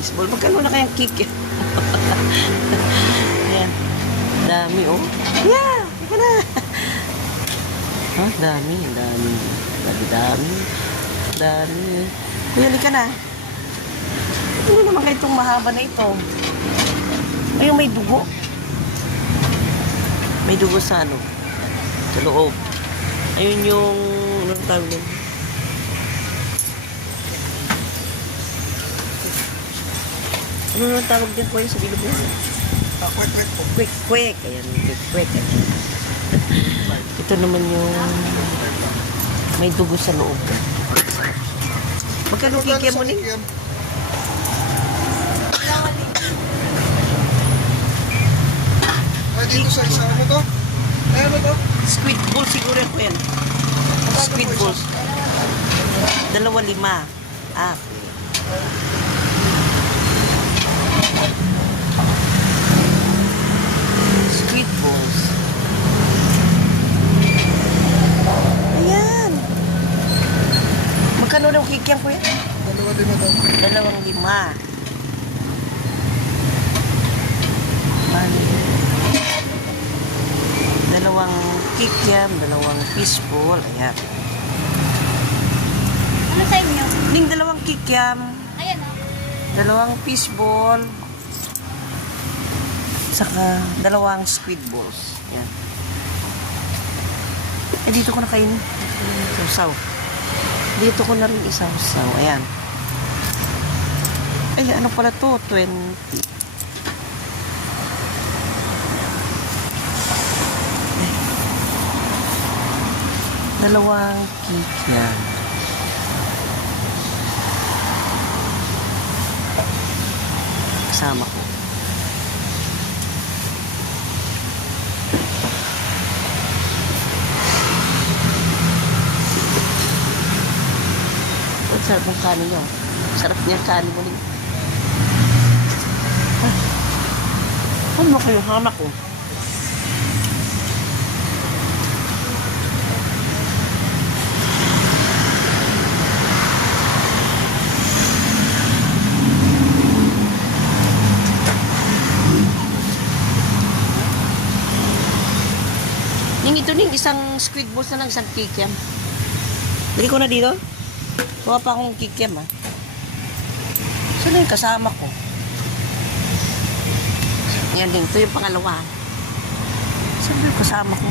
Fishball. Magkano na kayang cake? Ayan. Dami, oh. Yeah! Ika na. Ha? Dami. Kuya, lika na. Ano naman kayo itong mahaba na ito? Ayun, may dugo. May dugo sa ano? Sa loob. Ayun yung... Anong tawag nun? Ano naman tawag din po yun sa bilog yun? Kwek-kwek po. Quick. Ayan, quick. Ito naman yung... May dugo sa loob. Magkano kikya mo ni? Ay, dito sa isa. Ano to? Ay, ano to? Squid ball siguro po yan. Squid balls. 2.5. Ah. Squid balls. Ayan. Magkano daw kikya ko yan? 2.5 daw. 2.5. Mali. 2 kikiam, 2 fishball. Ayan. Ano sa inyo? Ning 2 kikiam, Ayan o. 2 fishball, saka 2 squid balls. Ayan. Eh, dito ko na kain. Sausaw. Dito ko na rin isawsaw. Ayan. Ay, ano pala to? 20. Dalawang kikyan. Kasama ko. Ang sarap ng kanin nyo. Sarap niya kanin mo rin. Ano ba kayo? Hamak ko. Ito ning isang squid balls na lang, isang kikiam. Dali ko na dito. Kuha pa akong kikiam, ha. Saan na yung kasama ko? Yan din, ito yung pangalawa. Saan ba yung kasama ko?